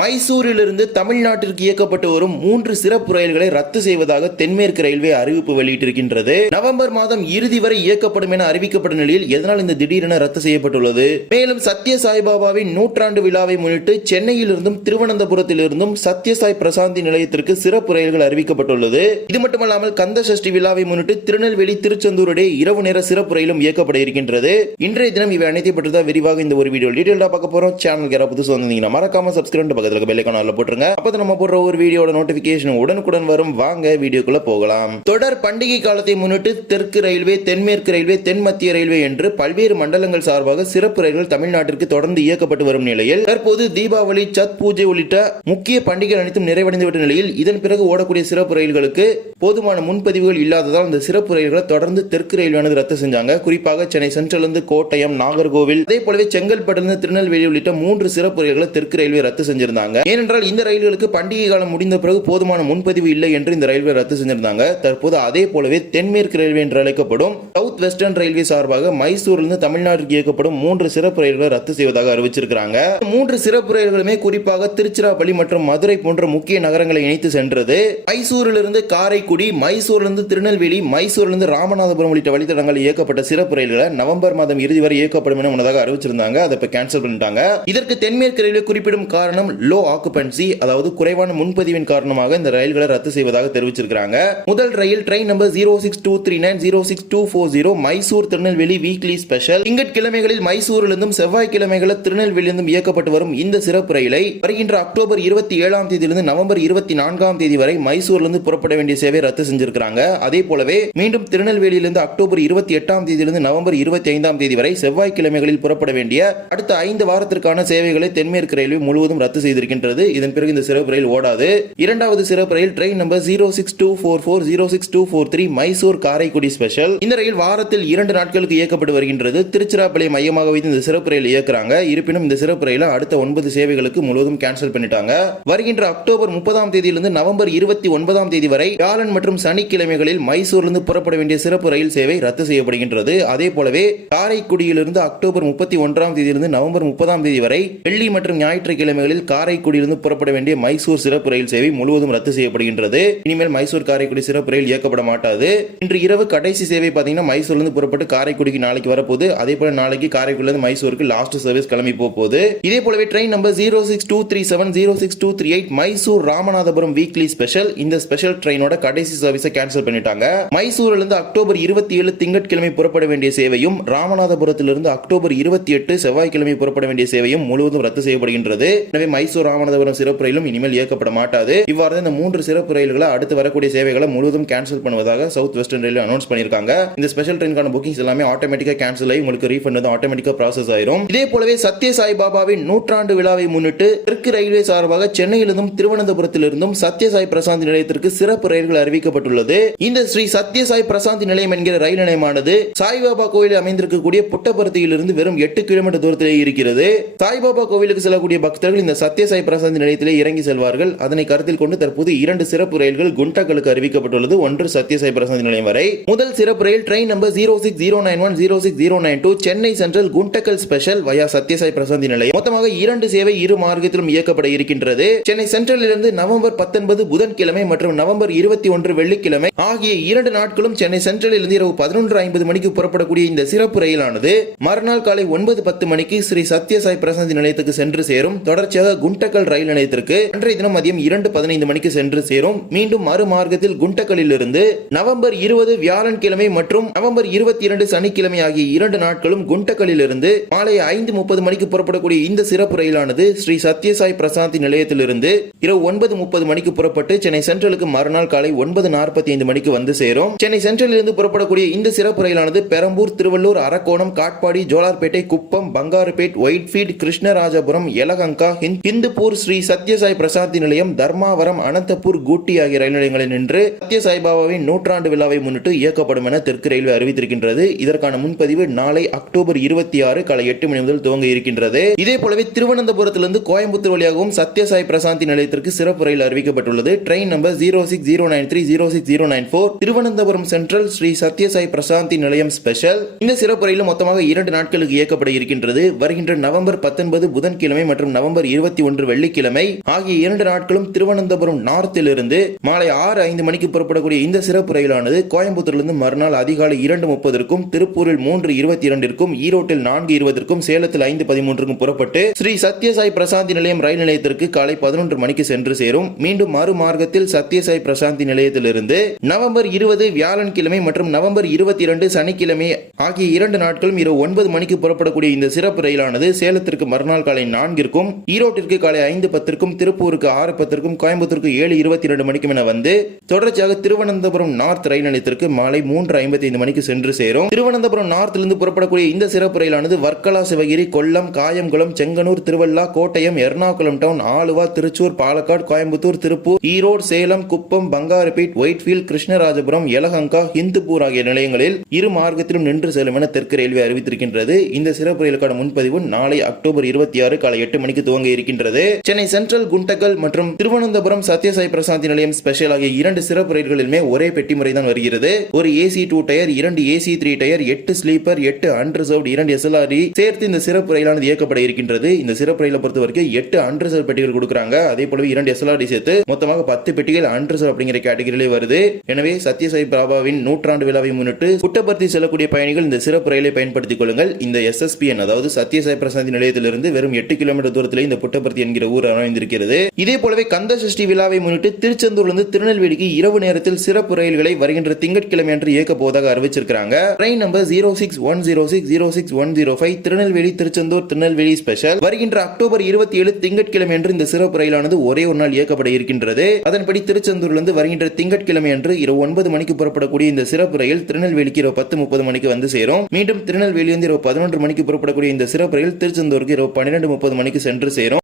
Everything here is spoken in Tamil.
மைசூரிலிருந்து தமிழ்நாட்டிற்கு இயக்கப்பட்டு வரும் மூன்று சிறப்பு ரயில்களை ரத்து செய்வதாக தென்மேற்கு ரயில்வே அறிவிப்பு வெளியிட்டிருக்கின்றது. நவம்பர் மாதம் இறுதி வரை இயக்கப்படும் என அறிவிக்கப்பட்ட நிலையில் எதனால் இந்த திடீரென ரத்து செய்யப்பட்டுள்ளது? மேலும் சத்ய சாய்பாபாவின் நூற்றாண்டு விழாவை முன்னிட்டு சென்னையிலிருந்தும் திருவனந்தபுரத்திலிருந்தும் சத்யசாய் பிரசாந்தி நிலையத்திற்கு சிறப்பு ரயில்கள் அறிவிக்கப்பட்டுள்ளது. இது மட்டுமல்லாமல் கந்த சஷ்டி விழாவை முன்னிட்டு திருநெல்வேலி திருச்செந்தூர் இடையே இரவு நேர சிறப்பு ரயிலும் இயக்கப்பட இருக்கின்றது. இன்றைய தினம் இவை அனைத்தை பற்றி தான் விரிவாக இந்த ஒரு வீடியோ டீட்டெயிலாக பார்க்க போறோம். சேனல் யாராவது புதுசு வந்தீங்கன்னா மறக்காம சப்ஸ்கிரைப் பக்கத்துல பெல்லைக்கான அதில் போட்டுருங்க. அப்போ நம்ம போடுற ஒரு வீடியோட நோட்டிஃபிகேஷன் உடனுக்குடன் வரும். வாங்க வீடியோக்குள்ள போகலாம். தொடர் பண்டிகை காலத்தை முன்னிட்டு தெற்கு ரயில்வே தென்மேற்கு ரயில்வே தென் மத்திய ரயில்வே என்று பல்வேறு மண்டலங்கள் சார்பாக சிறப்பு ரயில்கள் தமிழ்நாட்டிற்கு தொடர்ந்து இயக்கப்பட்டு வரும் நிலையில் தற்போது தீபாவளி சத் பூஜை உள்ளிட்ட முக்கிய பண்டிகைகள் அனைத்தும் நிறைவடைந்துவிட்ட நிலையில் இதன் பிறகு ஓடக்கூடிய சிறப்பு ரயில்களுக்கு போதுமான முன்பதிவுகள் இல்லாததால் அந்த சிறப்பு ரயில்களை தொடர்ந்து தெற்கு ரயில்வேனது ரத்து செஞ்சாங்க. குறிப்பாக சென்னை சென்ட்ரல் இருந்து கோட்டயம் நாகர்கோவில் அதே போலவே செங்கல்பட்டு திருநெல்வேலி உள்ளிட்ட மூன்று சிறப்பு ரயில்களை தெற்கு ரயில்வே ரத்து செஞ்சிருந்தாங்க. ஏனென்றால் இந்த ரயில்களுக்கு பண்டிகை காலம் முடிந்த பிறகு போதுமான முன்பதிவு இல்லை என்று இந்த ரயில்வே ரத்து செஞ்சிருந்தாங்க. தற்போது அதே போலவே தென்மேற்கு ரயில்வே என்று அழைக்கப்படும் சவுத் வெஸ்டர்ன் ரயில்வே சார்பாக மைசூரிலிருந்து தமிழ்நாட்டிற்கு இயக்கப்படும் மூன்று சிறப்பு ரயில்களை ரத்து செய்வதாக அறிவிச்சிருக்காங்க மூன்று சிறப்பு ரயில்களுமே குறிப்பாக திருச்சிராப்பள்ளி மற்றும் மதுரை போன்ற முக்கிய நகரங்களை இணைத்து சென்றது. மைசூரிலிருந்து காரைக்குடி மைசூரிலிருந்து திருநெல்வேலி மைசூரிலிருந்து ராமநாதபுரம் உள்ளிட்ட வழித்தடங்கள் இயக்கப்பட்ட சிறப்பு ரயில்களை நவம்பர் மாதம் இறுதி வரை இயக்கப்படும் என முன்னதாக அறிவிச்சிருந்தாங்க. அதை கேன்சல் பண்ணிட்டாங்க. இதற்கு தென்மேற்கு ரயில்வே குறிப்பிடும் காரணம் லோ ஆக்குபென்சி அதாவது குறைவான முன்பதிவின் காரணமாக இந்த ரயில்களை ரத்து செய்வதாக தெரிவிச்சிருக்காங்க முதல் ரயில் train number zero six two three nine zero six two four zero Mysore Tirunelveli weekly special திங்கட்கிழமைகளில் மைசூரிலிருந்தும் செவ்வாய்க்கிழமைகளில் திருநெல்வேலியிலிருந்தும் இயக்கப்பட்டு வரும் இந்த சிறப்பு ரயிலை வருகின்ற அக்டோபர் இருபத்தி ஏழாம் தேதியிலிருந்து நவம்பர் இருபத்தி நான்காம் தேதி வரை மைசூரிலிருந்து புறப்பட வேண்டிய சேவை ரத்து செஞ்சிருக்காங்க அதே போலவே மீண்டும் திருநெல்வேலியிலிருந்து அக்டோபர் இருபத்தி எட்டாம் தேதியிலிருந்து நவம்பர் இருபத்தி ஐந்தாம் தேதி வரை செவ்வாய்க்கிழமைகளில் புறப்பட வேண்டிய அடுத்த ஐந்து வாரத்திற்கான சேவைகளை தென்மேற்கு ரயில்வே முழுவதும் ரத்து செய்து செய்திருக்கின்றது. இதன் பிறகு இந்த சிறப்பு ரயில் ஓடாது. இரண்டாவது சிறப்பு ரயில் train number zero six two four four zero six two four three Mysore Karaikudi special இந்த ரயில் வாரத்தில் இரண்டு நாட்களுக்கு இயக்கப்பட்டு வருகின்றது. திருச்சிராப்பள்ளி மையமாக வைத்து இந்த சிறப்பு ரயில் இயக்குறாங்க. இருப்பினும் இந்த சிறப்பு ரயில அடுத்த ஒன்பது சேவைகளுக்கு முழுவதும் கேன்சல் பண்ணிட்டாங்க. வருகின்ற அக்டோபர் முப்பதாம் தேதியிலிருந்து நவம்பர் இருபத்தி ஒன்பதாம் தேதி வரை வியாழன் மற்றும் சனிக்கிழமைகளில் மைசூரிலிருந்து புறப்பட வேண்டிய சிறப்பு ரயில் சேவை ரத்து செய்யப்படுகின்றது. அதே போலவே காரைக்குடியிலிருந்து அக்டோபர் முப்பத்தி ஒன்றாம் தேதியிலிருந்து நவம்பர் முப்பதாம் தேதி வரை வெள்ளி மற்றும் ஞாயிற்றுக்கிழமைகளில் காரைக்குடியிலிருந்து புறப்பட வேண்டிய மைசூர் சிறப்பு ரயில் சேவை முழுவதும் ரத்து செய்யப்படுகின்றது. இனிமேல் மைசூர் காரைக்குடி சிறப்பு ரயில் இயக்கப்பட மாட்டாது. இன்று இரவு கடைசி சேவை பார்த்தீங்கன்னா மைசூர்லேருந்து புறப்பட்டு காரைக்குடிக்கு நாளைக்கு வரப்போகுது. அதே போல நாளைக்கு காரைக்குடியிலிருந்து மைசூருக்கு லாஸ்ட் சர்வீஸ் கிளம்பி போகுது. இதே போலவே train number zero six two three seven zero six two three eight Mysore Ramanathapuram weekly special இந்த ஸ்பெஷல் ட்ரெயினோட கடைசி சர்வீஸை கேன்சல் பண்ணிட்டாங்க. மைசூரிலிருந்து அக்டோபர் இருபத்தி ஏழு திங்கட்கிழமை புறப்பட வேண்டிய சேவையும் ராமநாதபுரத்திலிருந்து அக்டோபர் இருபத்தி எட்டு செவ்வாய்க்கிழமை புறப்பட வேண்டிய சேவையும் முழுவதும் ரத்து செய்யப்படுகின்றது. எனவே மைசூர் மைசூர் ராமநாதபுரம் சிறப்பு ரயிலும் இனிமேல் இயக்கப்பட மாட்டாது. இவ்வாறு இந்த மூன்று சிறப்பு ரயில்களை அடுத்து வரக்கூடிய சேவைகளை முழுவதும் கேன்சல் பண்ணுவதாக சவுத் வெஸ்டர்ன் ரயில் அனௌன்ஸ் பண்ணியிருக்காங்க. இந்த ஸ்பெஷல் ட்ரெயின்கான புக்கிங்ஸ் எல்லாமே ஆட்டோமேட்டிக்கா கேன்சல் ஆகி உங்களுக்கு ரீஃபண்ட் வந்து ஆட்டோமேட்டிக்கா ப்ராசஸ் ஆயிரும். இதே போலவே சத்ய சாய் பாபாவின் நூற்றாண்டு விழாவை முன்னிட்டு தெற்கு ரயில்வே சார்பாக சென்னையிலிருந்தும் திருவனந்தபுரத்திலிருந்தும் சத்ய சாய் பிரசாந்தி நிலையத்திற்கு சிறப்பு ரயில்கள் அறிவிக்கப்பட்டுள்ளது. இந்த ஸ்ரீ சத்ய சாய் பிரசாந்தி நிலையம் என்கிற ரயில் நிலையமானது சாய்பாபா கோயிலில் அமைந்திருக்கக்கூடிய புட்டபர்த்தியிலிருந்து வெறும் எட்டு கிலோமீட்டர் தூரத்திலே இருக்கிறது. சாய்பாபா கோவிலுக்கு செல்லக்கூடிய பக்தர்கள் இந்த சத்ய சாய் பிரசாந்தி நிலையத்திலே இறங்கி செல்வார்கள். அதனை கருத்தில் கொண்டு தற்போது இரண்டு சிறப்பு ரயில்கள் குண்டாக்களுக்கு அறிவிக்கப்பட்டுள்ளது. ஒன்று சத்ய சாய் பிரசாந்தி நிலையம் வரை. முதல் சிறப்பு ரயில் train number zero six zero nine one zero six zero nine two Chennai central Guntakal special வயா சத்யசாய் பிரசாந்தி நிலையம். மொத்தமாக இரண்டு சேவை இரு மார்க்கத்திலும் இயக்கப்பட இருக்கின்றது. சென்னை சென்ட்ரலிலிருந்து நவம்பர் பத்தொன்பது புதன்கிழமை மற்றும் நவம்பர் இருபத்தி ஒன்று வெள்ளிக்கிழமை ஆகிய இரண்டு நாட்களும் சென்னை சென்ட்ரலிலிருந்து இரவு பதினொன்று ஐம்பது மணிக்கு புறப்படக்கூடிய இந்த சிறப்பு ரயிலானது மறுநாள் காலை ஒன்பது பத்து மணிக்கு ஸ்ரீ சத்யசாய் பிரசாந்தி நிலையத்துக்கு சென்று சேரும். தொடர்ச்சியாக குண்டக்கல் ரயில் நிலையத்திற்கு அன்றைய தினம் மதியம் இரண்டு பதினைந்து மணிக்கு சென்று சேரும். மீண்டும் மறு மார்க்கத்தில் குண்டக்கலில் இருந்து நவம்பர் இருபது வியாழன்கிழமை மற்றும் நவம்பர் இருபத்தி இரண்டு சனிக்கிழமை ஆகிய இரண்டு நாட்களும் குண்டக்கலில் இருந்து மாலை ஐந்து முப்பது மணிக்கு புறப்படக்கூடிய இந்த சிறப்பு ரயிலானது ஸ்ரீ சத்யசாய் பிரசாந்தி நிலையத்திலிருந்து இரவு ஒன்பது முப்பது மணிக்கு புறப்பட்டு சென்னை சென்ட்ரலுக்கு மறுநாள் காலை ஒன்பது நாற்பத்தி ஐந்து மணிக்கு வந்து சேரும். சென்னை சென்ட்ரலில் இருந்து புறப்படக்கூடிய இந்த சிறப்பு ரயிலானது பெரம்பூர் திருவள்ளூர் அரக்கோணம் காட்பாடி ஜோலார்பேட்டை குப்பம் பங்காருபேட் ஒயிட்ஃபீல்ட் கிருஷ்ணராஜபுரம் எலகங்கா ஹிந்த் இந்துப்பூர் ஸ்ரீ சத்யசாய் பிரசாந்தி நிலையம் தர்மாவரம் அனந்தபூர் கூட்டி ஆகிய ரயில் நிலையங்களில் நின்று சத்யசாய் பாபாவின் நூற்றாண்டு விழாவை முன்னிட்டு இயக்கப்படும் என தெற்கு ரயில்வே அறிவித்திருக்கின்றது. இதற்கான முன்பதிவு நாளை அக்டோபர் இருபத்தி ஆறு காலை எட்டு மணி முதல் துவங்க இருக்கின்றது. இதே போலவே திருவனந்தபுரத்திலிருந்து கோயம்புத்தூர் வழியாகவும் சத்யசாய் பிரசாந்தி நிலையத்திற்கு சிறப்பு ரயில் அறிவிக்கப்பட்டுள்ளது. Train number zero six zero nine three zero six zero nine four Thiruvananthapuram central Sri Sathya Sai Prasanthi நிலையம் ஸ்பெஷல். இந்த சிறப்பு ரயில் மொத்தமாக இரண்டு நாட்களுக்கு இயக்கப்பட இருக்கின்றது. வருகின்ற நவம்பர் பத்தொன்பது புதன்கிழமை மற்றும் நவம்பர் இருபத்தி இருபத்தி ஒன்று வெள்ளிக்கிழமை ஆகிய இரண்டு நாட்களும் திருவனந்தபுரம் நார்த்தில் இருந்து மாலை ஆறு ஐந்து மணிக்கு புறப்படக்கூடிய இந்த சிறப்பு ரயிலானது கோயம்புத்தூரிலிருந்து மறுநாள் அதிகாலை இரண்டு முப்பதற்கும் திருப்பூரில் மூன்று இருபத்தி இரண்டிற்கும் ஈரோட்டில் நான்கு இருபதற்கும் சேலத்தில் ஐந்து பதிமூன்றுக்கும் புறப்பட்டு ஸ்ரீ சத்யசாய் பிரசாந்தி நிலையம் ரயில் நிலையத்திற்கு காலை பதினொன்று மணிக்கு சென்று சேரும். மீண்டும் மறுமார்க்கத்தில் சத்யசாய் பிரசாந்தி நிலையத்திலிருந்து நவம்பர் இருபது வியாழன்கிழமை மற்றும் நவம்பர் இருபத்தி இரண்டு சனிக்கிழமை ஆகிய இரண்டு நாட்களும் இரவு ஒன்பது மணிக்கு புறப்படக்கூடிய இந்த சிறப்பு ரயிலானது சேலத்திற்கு மறுநாள் காலை நான்கிற்கும் ஈரோட்டிற்கு காலை ஐந்து பத்திற்கும் திருப்பூருக்கு ஆறு பத்திற்கும் கோயம்புத்தூருக்கு ஏழு இருபத்தி இரண்டு மணிக்கும் என வந்து தொடர்ச்சியாக திருவனந்தபுரம் நார்த் ரயில் நிலையத்திற்கு மாலை மூன்று ஐம்பத்தி ஐந்து மணிக்கு சென்று சேரும். திருவனந்தபுரம் நார்த்திலிருந்து புறப்படக்கூடிய இந்த சிறப்பு ரயிலானது வர்க்கலா சிவகிரி கொல்லம் காயம்குளம் செங்கனூர் திருவள்ளா கோட்டயம் எர்ணாகுளம் டவுன் ஆலுவா திருச்சூர் பாலக்காடு கோயம்புத்தூர் திருப்பூர் ஈரோடு சேலம் குப்பம் பங்காரப்பேட் ஒயிட்ஃபீல்ட் கிருஷ்ணராஜபுரம் எலகங்கா ஹிந்துப்பூர் ஆகிய நிலையங்களில் இரு மார்க்கத்திலும் நின்று செல்லும் என தெற்கு ரயில்வே அறிவித்திருக்கின்றது. இந்த சிறப்பு ரயிலுக்கான முன்பதிவு நாளை அக்டோபர் இருபத்தி ஆறு காலை எட்டு மணிக்கு துவங்க இருக்கின்றது. வருகின்றது. சென்னை சென்ட்ரல் குண்டகல் மற்றும் திருவனந்தபுரம் சத்யசாய் பிரசாந்தி நிலையம் ஸ்பெஷல் ஆகிய இரண்டு சிறப்பு ரயில்களிலுமே ஒரே பெட்டி முறை தான் வருகிறது. ஒரு ஏசி டூ டயர் இரண்டு ஏசி த்ரீ டயர் எட்டு ஸ்லீப்பர் எட்டு அன்ரிசர்வ்ட் இரண்டு எஸ்எல்ஆர்டி சேர்த்து இந்த சிறப்பு ரயிலானது இயக்கப்பட இருக்கின்றது. இந்த சிறப்பு ரயிலை பொறுத்த வரைக்கும் எட்டு அன்ரிசர்வ் பெட்டிகள் கொடுக்குறாங்க. அதே போலவே இரண்டு எஸ்எல்ஆர்டி சேர்த்து மொத்தமாக பத்து பெட்டிகள் அன்ரிசர்வ் அப்படிங்கிற கேட்டகரியிலே வருது. எனவே சத்யசாய் பாபாவின் நூற்றாண்டு விழாவை முன்னிட்டு புட்டபர்த்தி செல்லக்கூடிய பயணிகள் இந்த சிறப்பு ரயிலை பயன்படுத்திக் கொள்ளுங்கள். இந்த எஸ்எஸ்பிஎன் அதாவது சத்யசாய் பிரசாந்தி நிலையத்திலிருந்து வெறும் எட்டு கிலோமீட்டர் தூரத்தில் இந்த புட்டபர்த்தி என்கிற ஊர் அமைந்திருக்கிறது. இதே போலவே கந்த சஷ்டி விழாவை முன்னிட்டு திருச்செந்தூர்லிருந்து திருநெல்வேலிக்கு இரவு நேரத்தில் சிறப்பு ரயில்களை வருகின்ற திங்கட்கிழமை அன்று இயக்க போவதாக அறிவிச்சிருக்காங்க train number zero six one zero six zero six one zero five Tirunelveli Tiruchendur Tirunelveli special வருகின்ற அக்டோபர் இருபத்தி ஏழு திங்கட்கிழமை அன்று இந்த சிறப்பு ரயிலானது ஒரே ஒரு நாள் இயக்கப்பட இருக்கின்றது. அதன்படி திருச்செந்தூரிலிருந்து வருகின்ற திங்கட்கிழமை அன்று இரவு ஒன்பது மணிக்கு புறப்படக்கூடிய இந்த சிறப்பு ரயில் திருநெல்வேலிக்கு இரவு பத்து முப்பது மணிக்கு வந்து சேரும். மீண்டும் திருநெல்வேலியிலிருந்து இரவு பதினொன்று மணிக்கு புறப்படக்கூடிய இந்த சிறப்பு ரயில் திருச்செந்தூருக்கு இரவு பன்னிரெண்டு முப்பது மணிக்கு சென்று சேரும்.